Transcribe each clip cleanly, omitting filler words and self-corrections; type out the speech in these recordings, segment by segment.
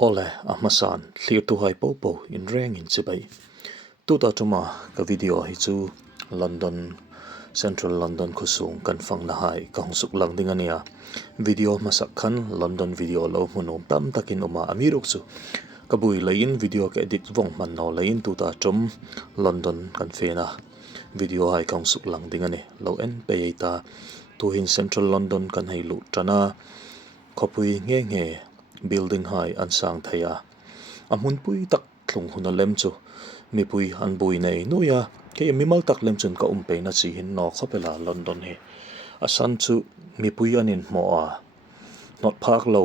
Ole ahmasan thlir tu hai po in reng in chibai tu ta tuma ka video hi chu London Central London khusung kan phang na hai ka hungsuk lang ding ania video masak khan London video lo hunom tam takin uma amiruk chu kabui lain video ka edit vong man no lain tu ta tum London kan fena video hai ka hungsuk lang ding ani lo en pe ta tu hin Central London kan hei lu tana Khawpui nge building hai an sang thaya amun pui tak thlung huna lem chu mi pui an bui nei nuya ke mi mal tak lem chun ka pe na chi hin no khopela London he asan chu mi pui anin mo a not park lo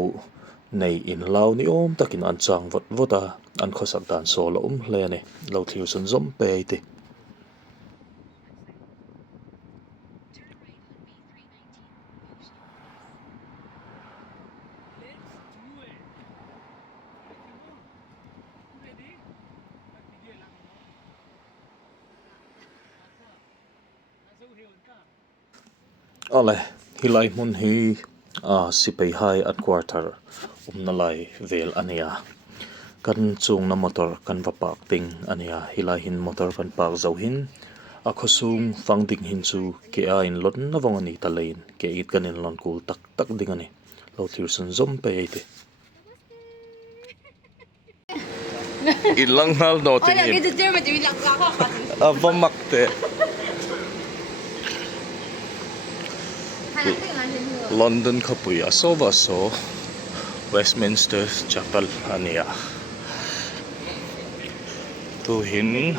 nei in lau ni om takin an chang vota an khosak dan so lo hle ne lo thliu sun zom pe te ale hilai mun hi sipei hai at quarter na lai vel ania kan chung na motor kan va park ting ania hilai hin motor kan park zo hin a khosung fangding hin chu ke a in lon na wang ani ta lein ke it kan in lon kul tak tak ding ani lo thir sun zom pe ite ilang hal no tin avamakte London Khawpui asova so Westminster Chapel ania tu hin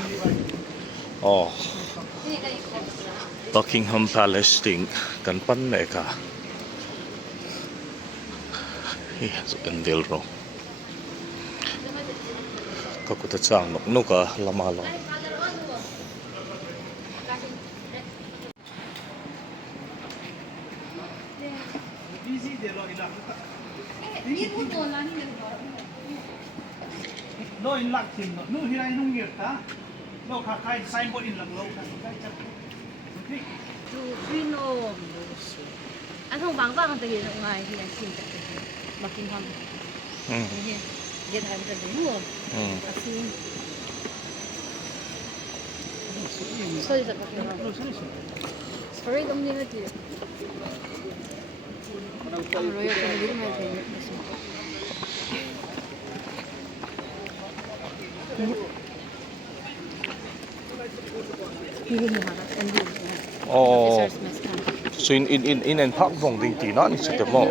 Buckingham Palace ting kan pan ne ka hi so kan del ro ka ku ta chang nok ka lama lo no in luck team no hirai nung nghiệp ta no kha khai sign board in lang lo ka kai chap okay to vino anh không vắng vắng từ hiện ở ngoài thì anh xin Buckingham get ham từ đúng sorry sir sorry không như thế rồi cái gì mà thế so in and park vòng ding ti na ni se te mo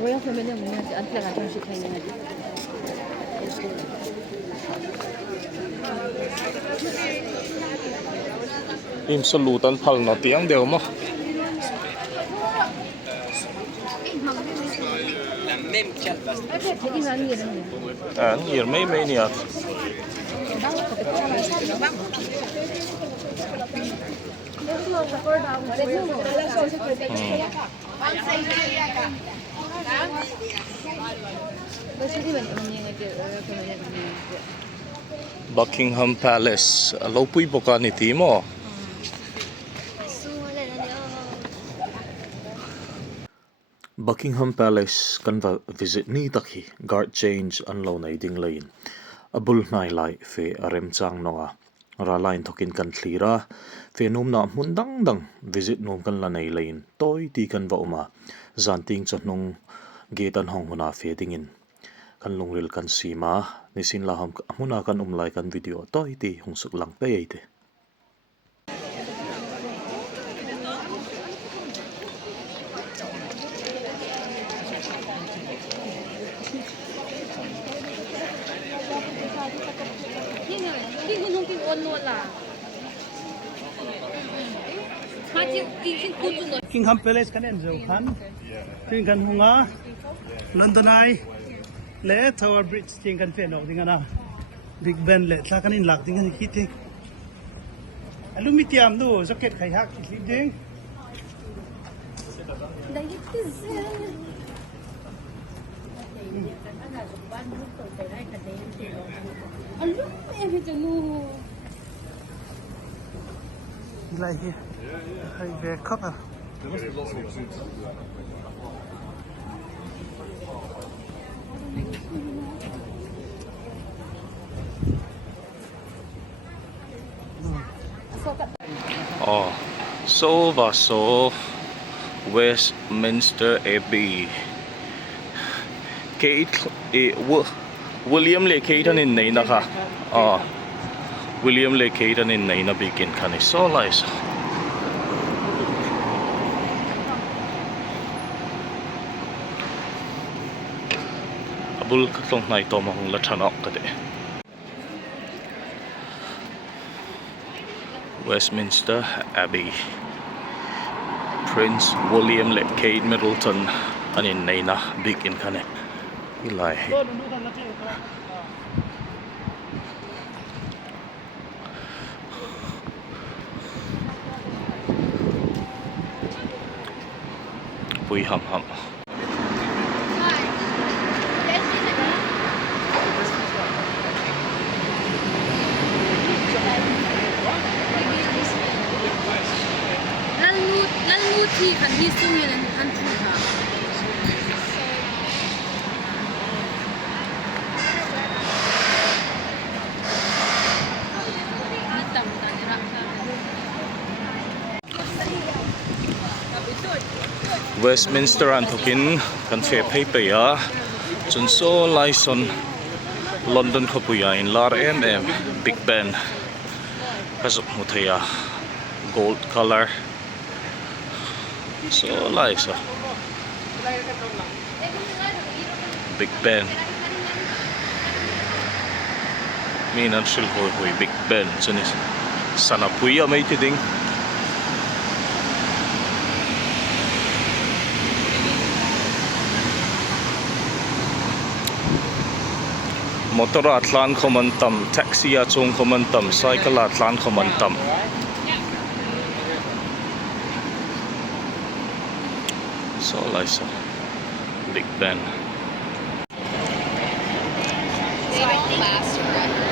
我要分别那么安排个东西可以那im salutan phal na tiang deu mo ngir mấy ni at Buckingham Palace lo pui boka ni ti mo Buckingham Palace kan va visit ni takhi guard change an lo nei ding lein abul nai lai fe arem chang nonga ra line thokin kan thlira fe num na mun dang visit num kan la nei lein toy ti kan va uma zanting chanung gate an hong huna fe dingin kan lungril kan sima nisin la ham amuna kan umlai kan video toy ti hungsuk lang pe ite Buckingham Palace kan en zo khan tin kan hunga London ai le Tower Bridge tin kan fe no dingana Big Ben le thla kan in lak ding ani ki te alumitiam do socket khai hak ki ding Like here, hay về khóc à? Oh, so và so Westminster Abbey. Kate William le Kate in nei na ka. William le Kate in nei na begin kan so nice. Abul katlong nai to mahong la thanok ka de. Westminster Abbey. Prince William le Kate Middleton anin nei na begin kan ilai. Pui ham ham. Lalu ti kan hi sung yan an thu ha. Westminster an thukin kan fe phei pe ya chun so lai son London Khawpui in lar Big Ben kasuk muthaya gold color so lai so Big Ben min an shil hoi Big Ben chunis sanapui a mai ti ding motor atlan komantam taxi a chung komantam cycle atlan komantam so lai so Big Ben They don't last forever.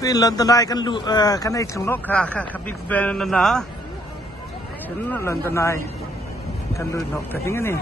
Pin London ai kan ai chung nok ka Big Ben na pin London ai kan lu nok ka ting ni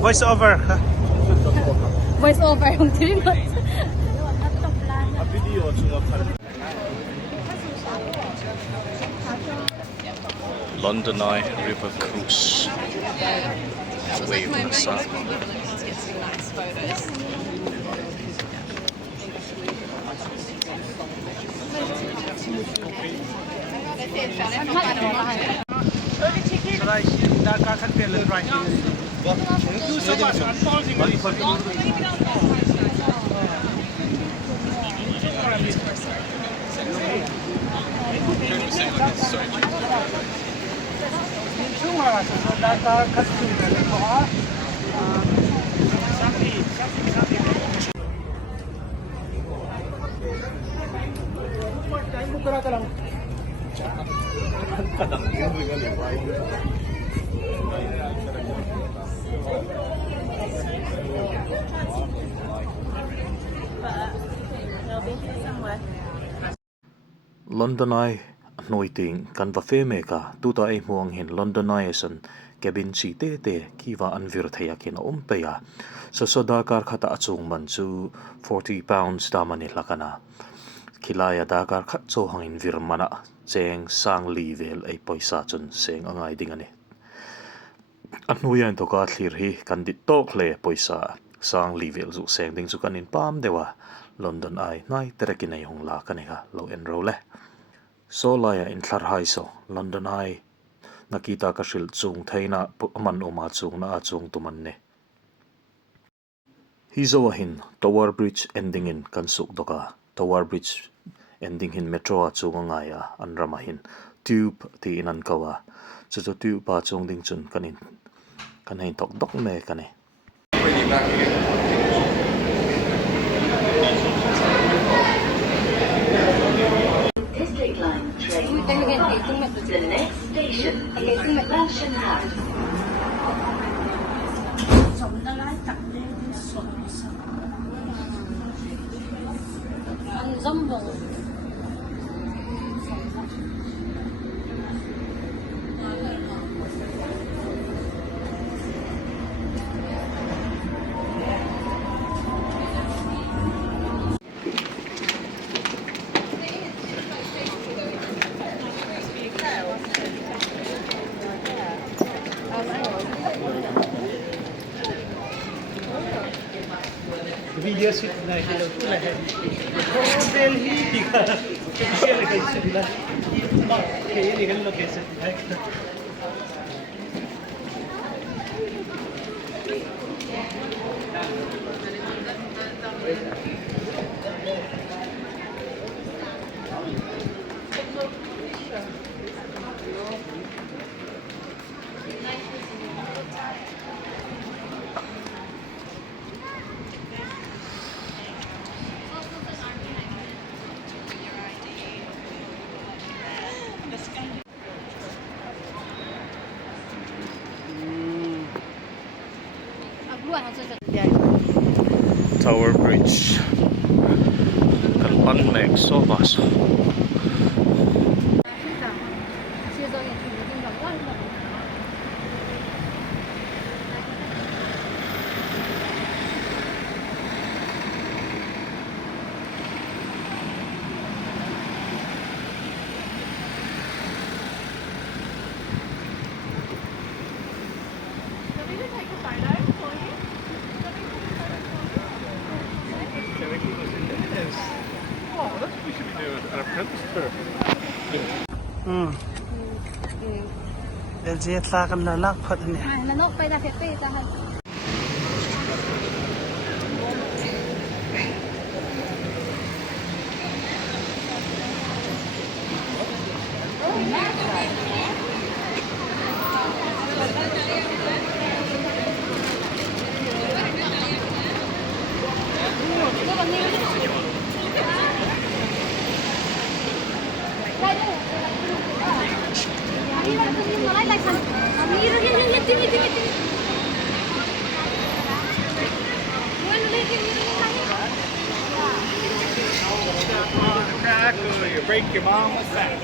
voice over Voice over yung tinot. London Eye River Cruise away from the sun. London ai noi ting kan va fe me ka tu ta ai muang hin London ai san cabin chi te te ki va an vir thaya kin pe ya so da kar khata achung man chu 40 pounds da mani lakana kilaya da kar khat cho hangin vir mana cheng sang li vel ai poisa chun seng angai ding ani nuyan to ka thlir hi kan dit tok le poisa sang li vel zu seng ding chu kanin pam dewa London ai nai terekin ai hong la kanika lo enroll le so laya in thlar hai so London ai nakita ka shil chung theina man oma chung na chung tuman ne hi zo hin Tower Bridge ending in kan suk doka Tower Bridge ending hin metro a chung nga ya an rama hin tube ti in an kawa chu tube pa chung ding chun kanin kan hein tok dok me kane District Line train. The next station is Mansion House. Ăn dâm bò. Video shoot na hello lahat. Delhi tika. Kaya location na. Kaya legal location na. Tower Bridge kalpan mek so bas Dia tlakan lalak phat ni. Nanok pa na pepe tahan. You break your mom's back.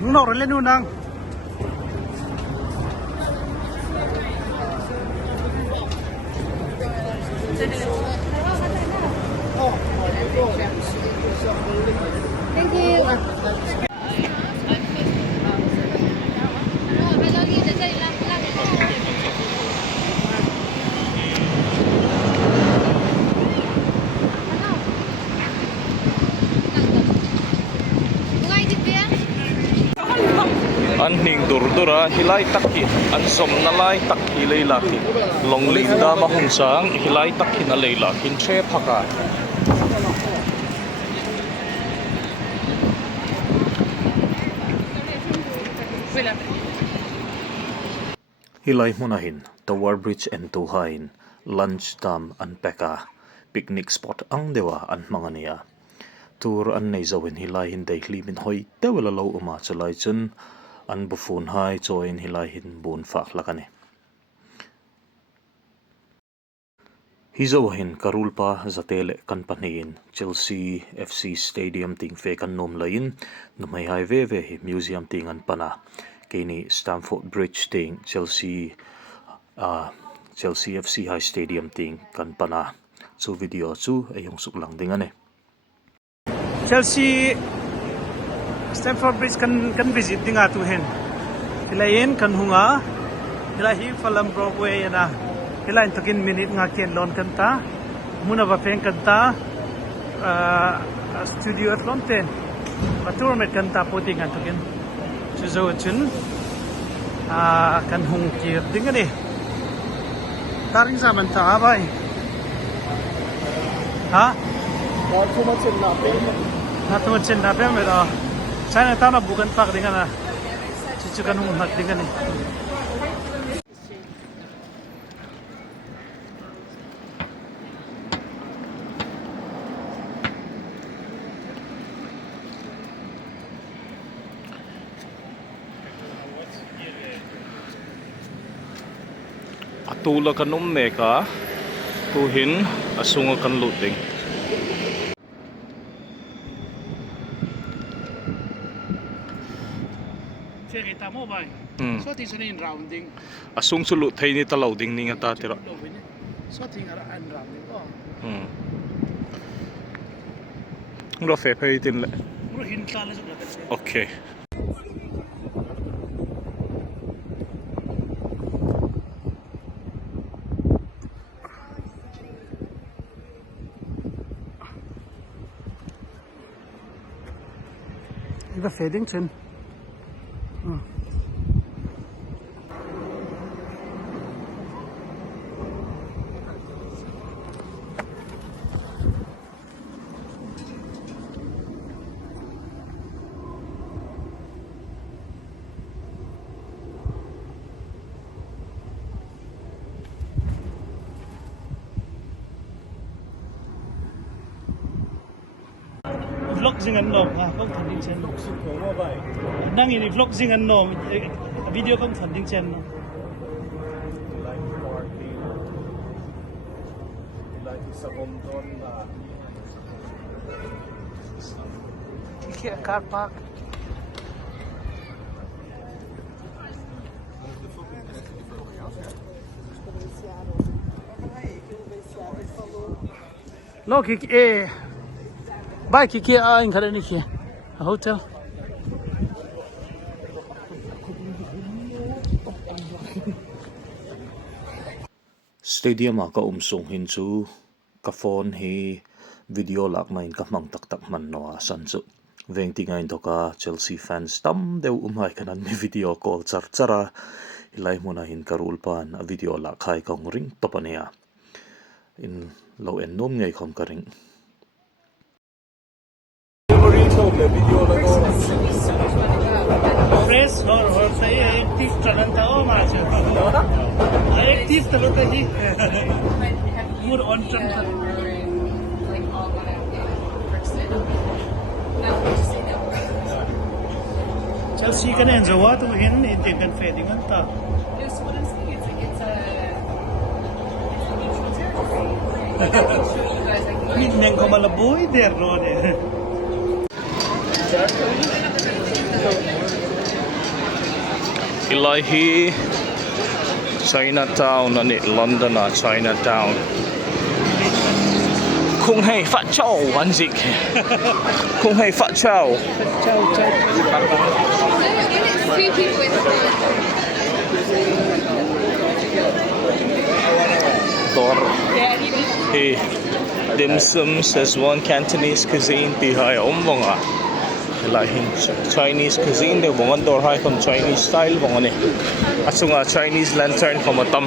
Nor le nu nang. Thank you. an hning durdura hilai takhi an som na lai takhi leilaki longli da ma hung sang hilai takhi na leilakin che phaka hilai munahin Tower Bridge and Tuhain lunch tam an peka picnic spot ang dewa an mangania tur an nei zawin hilai hin dei hlimin hoi tewala lo uma chalai chun an bufun hai join hilai hin bun fak lakani hizo hin karulpa zatele kan panin Chelsea FC Stadium ting fe kan nom lain numai hai ve hi museum ting an pana kini Stamford Bridge ting Chelsea FC High Stadium ting kan pana chu video chu ayong suklang ding ane Chelsea Stamford Bridge kan visit dinga tu hen hilain kan hunga hilahi falam Broadway na hilain takin minute nga kian lon kanta muna ba fen kanta studio at lonten patur met kanta puting an takin chuzo chun kan hung kir dinga ni taring zaman ta bai ha not too much in na pe me da Chinatown na bukan pak dinga na chichu kan hung hak dinga ni atula kan meka tuhin asunga kan luting kita mo bai so ti sunin rounding asung sulut thai ni talaw ding ni nga ta tira so ti ara an rounding ro fe phei tin le ro hin tala ju okay iba fading chin vlog zing an nom ha không thành chen đang in vlog zing an nom video không thành chen no car park lo ki Bye, Kiki. In Karani here, a hotel. Stadium ka sung hin chu ka phone hi video lak main ka mang tak man no san chu veng tinga in to ka Chelsea fans tam deu hai kanan mi video call chara ilai muna hin karul pan a video lak khai kong ring topania in lo en nom ngai khom ka ring Press और सही active चलन था ओ माचे active चलो था जी mood on चल Chelsea kan en zo wat we in het kan fading aan ta Yes, what I'm saying is like it's a neutral territory. Show you guys like min neng ko malaboy der no de Ilahi Chinatown ani London Chinatown Kung hei fat chow an zik Kung hei fat chow three people in Tor Hey dim sum says one Cantonese cuisine ti hai omwanga Ilahi Chinese cuisine de bongan dor hai from Chinese style bongani asunga Chinese lantern komatam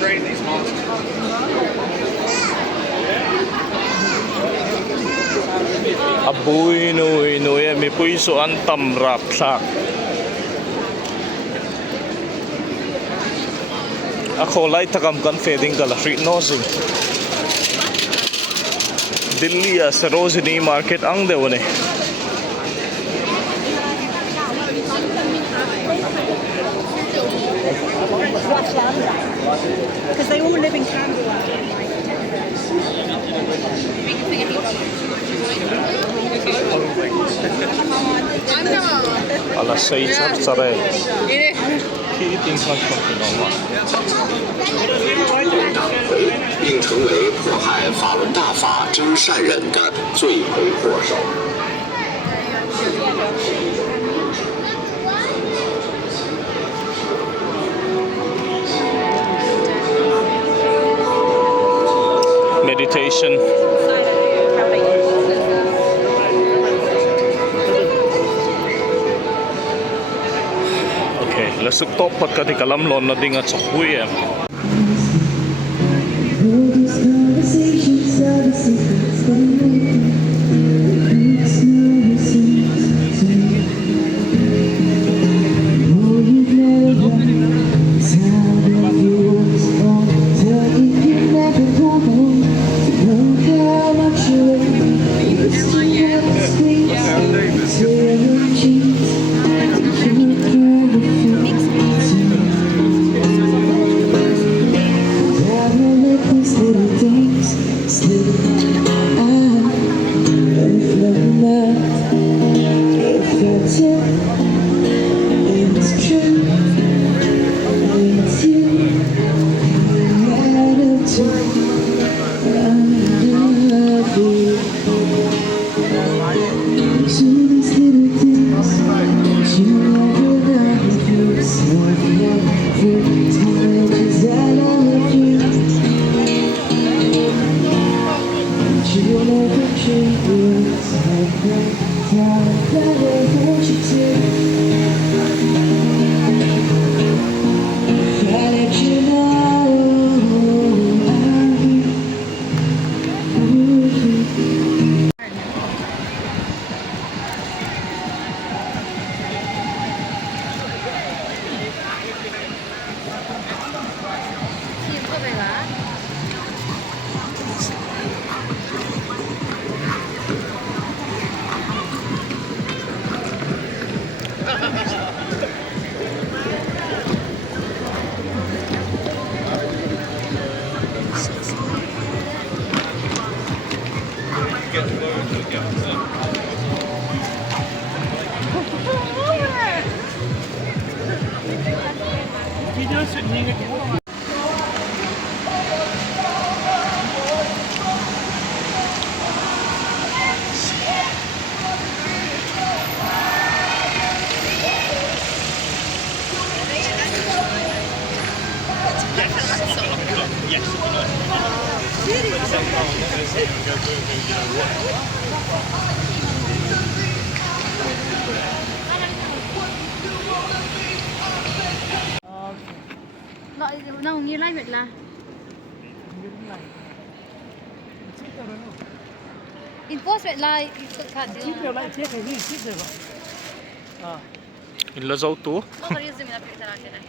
Train these monsters. Abui nui mi pui so an tam rap thak a kholai takam kan fading kala street nosing Delhi a Sarojini market ang de one Because they all live in Canberra. ala sei char chare ki ting san kan kinoma 并成为迫害法轮大法真善忍的罪魁祸首。 meditation okay lasuk top pat ka ti kalam lon na dinga chakhui em nó như lai Việt là import Việt là cực hạn chứ in la zau tu nó có gì mình làm việc thế này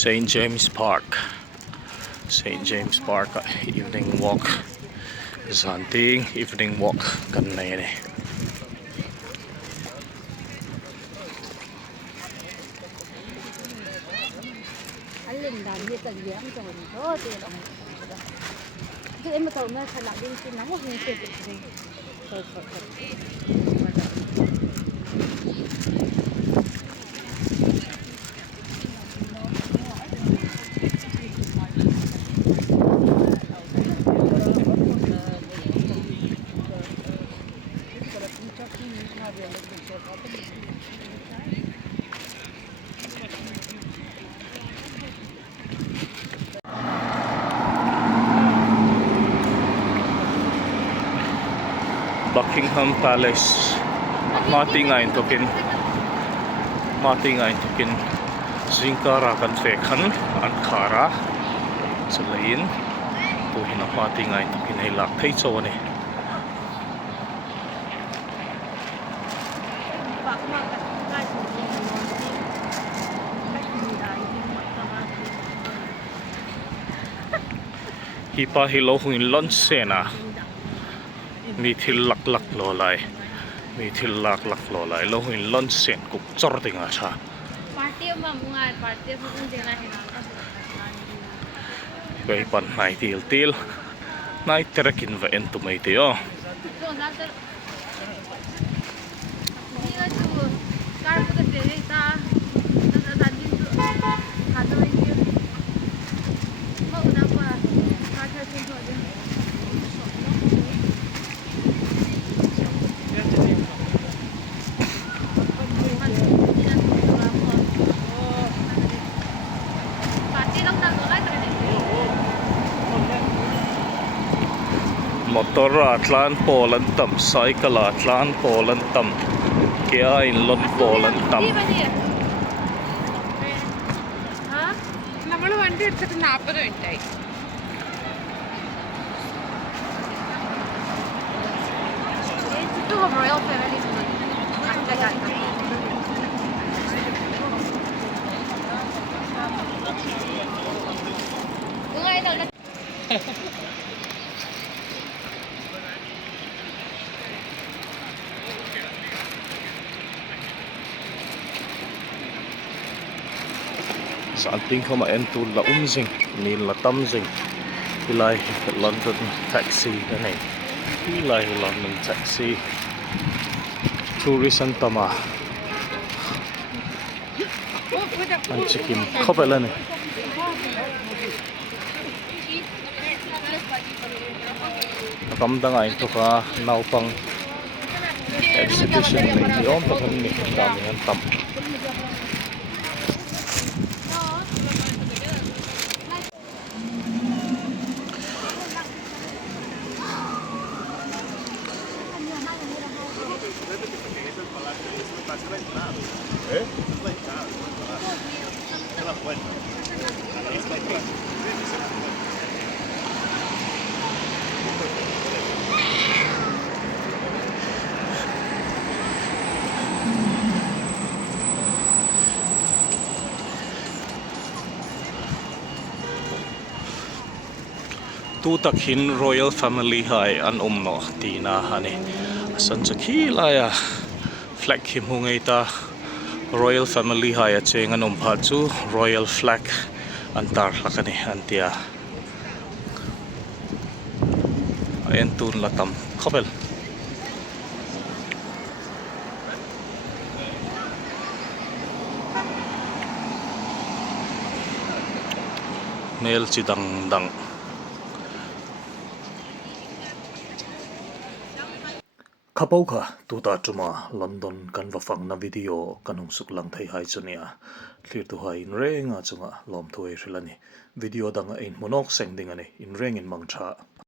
St. James Park evening walk Zanting evening walk kan này này anh lên đàn như tận gì anh rồi đó thì đó chứ em mà tàu nó phải làm đi chứ nóng hơn tiền gì thôi Buckingham Palace mati ngain tokin zingkara kan fe khan an khara chalain tu hina mati ngain tokin ei lak thei chawani hi pa hi lo huin lon sena mi thil lak lak lo lai lo huin lon sen kuk chor tinga tha party ma mungai party phun de la hena bei pan nai til nai terakin va en tu mai te yo so na ta ni ga chu kar pu de le ta ta din tu ha do i ki mo na pa ka cha chin tho de motor atlan polan tam cycle atlan polan tam kia in lon polan tam നമ്മൾ വണ്ടി എടുത്തിട്ട് 40 മിനിറ്റായി to have royal family Santing kama entu la umzing ni la tamzing hilai London taxi này hilai London taxi tourism tama anh chicken khop lại này cầm đang ai to ka nau pang exhibition này yom pa kan ni dam ngan tam tu takhin royal family hai an no tina hani san chakhi la ya flag him hungai ta royal family hai a cheng an pha chu royal flag an tar lakani antia en tun latam khobel mel chi dang Khawpui kha tuta tuma London kan va fang na video kanung suk lang thei hai chunia clear tu hai in renga chunga lom thoi rilani video danga in monok seng ding ani in reng in mang tha